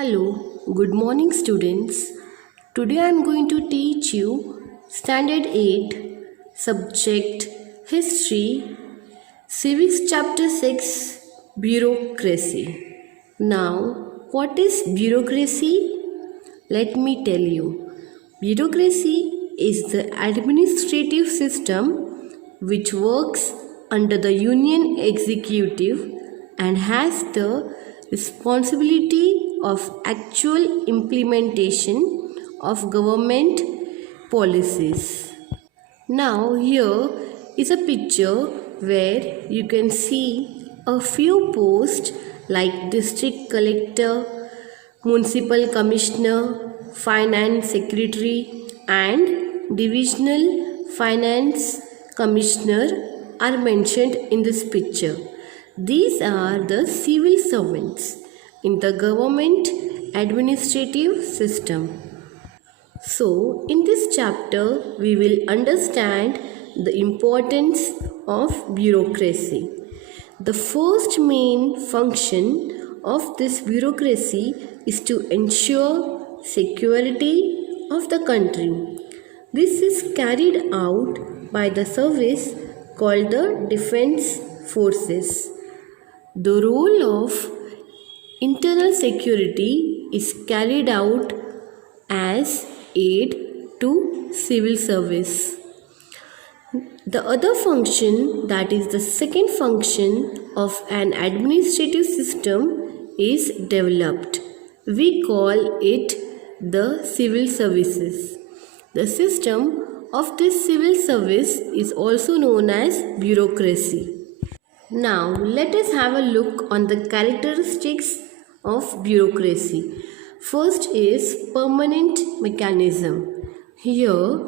Hello, good morning students. Today I am going to teach you Standard 8 subject History Civics chapter 6 Bureaucracy. Now, what is bureaucracy? Let me tell you. Bureaucracy is the administrative system which works under the Union Executive and has the responsibility of actual implementation of government policies. Now, here is a picture where you can see a few posts like district collector, municipal commissioner, finance secretary, and divisional finance commissioner are mentioned in this picture. These are the civil servants in the government administrative system. So, in this chapter, we will understand the importance of bureaucracy. The first main function of this bureaucracy is to ensure security of the country. This is carried out by the service called the Defense Forces. The role of internal security is carried out as aid to civil service. The other function, that is the second function of an administrative system, is developed. We call it the civil services. The system of this civil service is also known as bureaucracy. Now, let us have a look on the characteristics of bureaucracy. First is permanent mechanism. Here,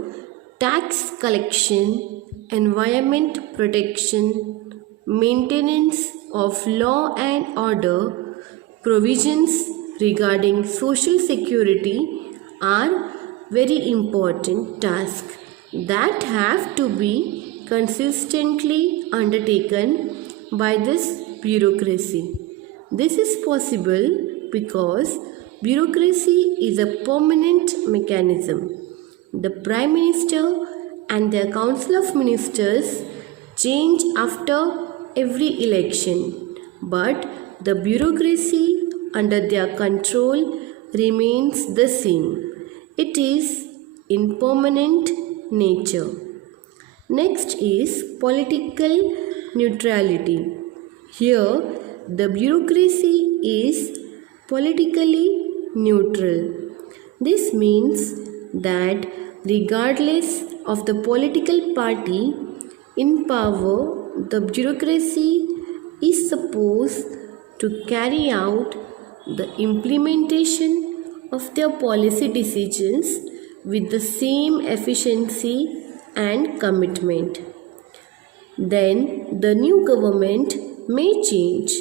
tax collection, environment protection, maintenance of law and order, provisions regarding social security are very important tasks that have to be consistently undertaken by this bureaucracy. This is possible because bureaucracy is a permanent mechanism. The Prime Minister and their Council of Ministers change after every election, but the bureaucracy under their control remains the same. It is in permanent nature. Next is political neutrality. Here, the bureaucracy is politically neutral. This means that regardless of the political party in power, the bureaucracy is supposed to carry out the implementation of their policy decisions with the same efficiency and commitment. Then the new government may change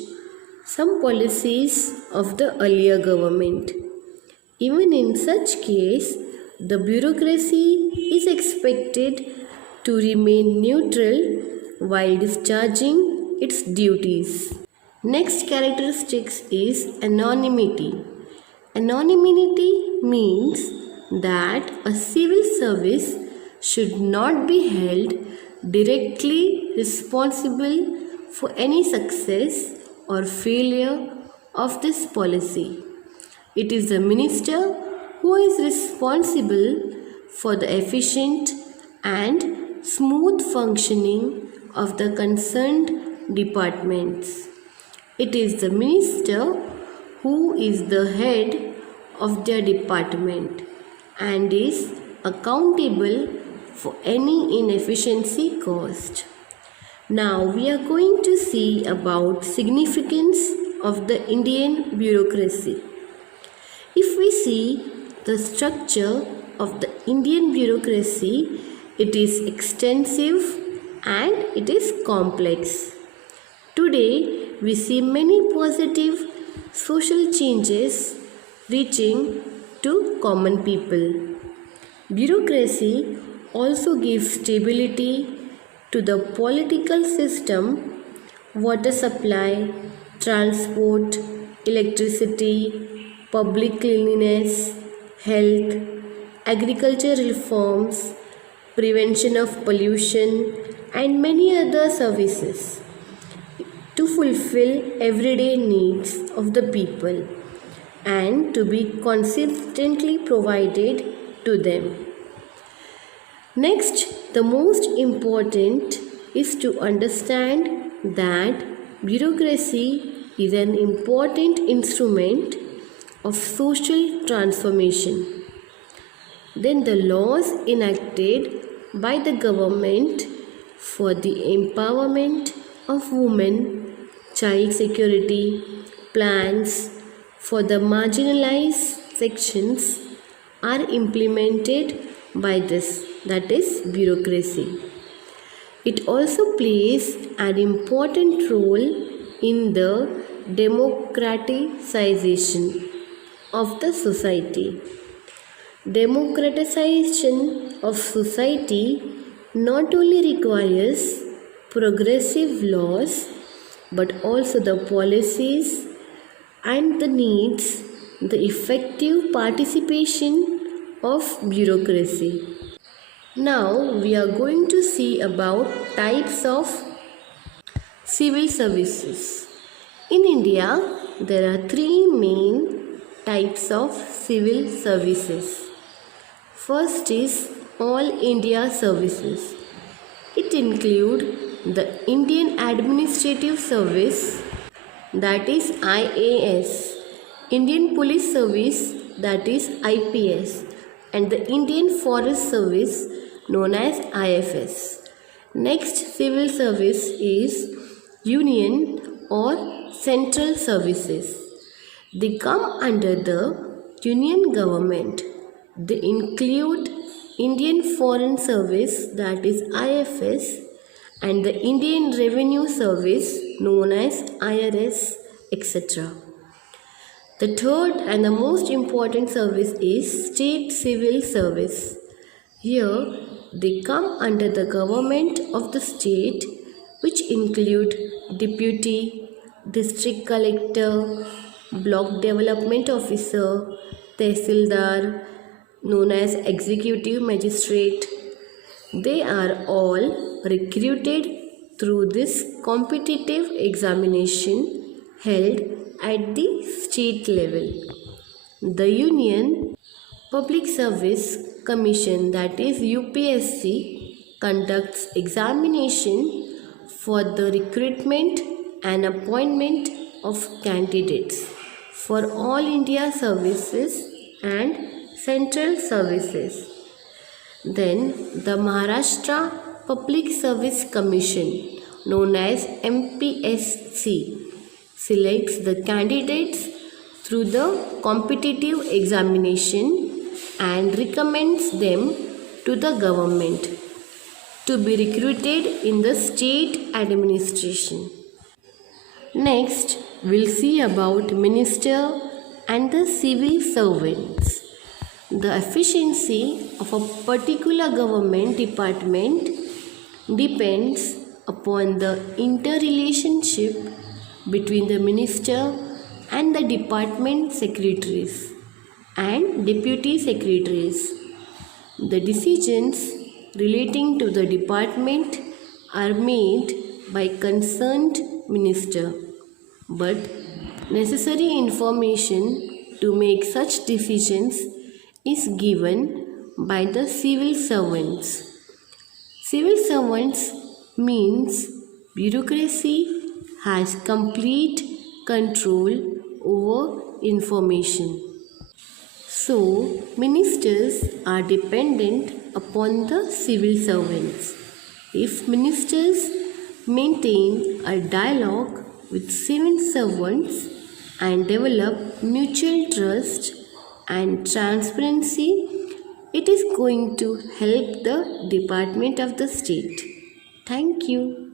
some policies of the earlier government. Even in such case, the bureaucracy is expected to remain neutral while discharging its duties. Next characteristics is anonymity. Anonymity means that a civil service should not be held directly responsible for any success or failure of this policy. It is the minister who is responsible for the efficient and smooth functioning of the concerned departments. It is the minister who is the head of their department and is accountable for any inefficiency caused. Now we are going to see about significance of the Indian bureaucracy. If we see the structure of the Indian bureaucracy, it is extensive and it is complex. Today we see many positive social changes reaching to common people. Bureaucracy also gives stability to the political system, water supply, transport, electricity, public cleanliness, health, agriculture reforms, prevention of pollution, and many other services to fulfill everyday needs of the people and to be consistently provided to them. Next, the most important is to understand that bureaucracy is an important instrument of social transformation. Then the laws enacted by the government for the empowerment of women, child security, plans for the marginalized sections are implemented by this, that is bureaucracy. It also plays an important role in the democratization of the society. Democratization of society not only requires progressive laws but also the policies and the needs the effective participation of bureaucracy. Now we are going to see about types of civil services. In India, there are three main types of civil services. First is All India Services. It includes the Indian Administrative Service, that is IAS, Indian Police Service, that is IPS, and the Indian Forest Service known as IFS. Next civil service is Union or Central Services. They come under the Union government. They include Indian Foreign Service, that is IFS, and the Indian Revenue Service known as IRS, etc. The third and the most important service is State Civil Service. Here they come under the government of the state, which include deputy, district collector, block development officer, tehsildar, known as executive magistrate. They are all recruited through this competitive examination held at the state level. The Union Public Service Commission, that is UPSC, conducts examination for the recruitment and appointment of candidates for all India services and central services. Then the Maharashtra Public Service Commission, known as MPSC, selects the candidates through the competitive examination and recommends them to the government to be recruited in the state administration. Next, we'll see about minister and the civil servants. The efficiency of a particular government department depends upon the interrelationship between the minister and the department secretaries and deputy secretaries. The decisions relating to the department are made by concerned minister, but necessary information to make such decisions is given by the civil servants. Civil servants means bureaucracy has complete control over information. So, ministers are dependent upon the civil servants. If ministers maintain a dialogue with civil servants and develop mutual trust and transparency, it is going to help the department of the state. Thank you.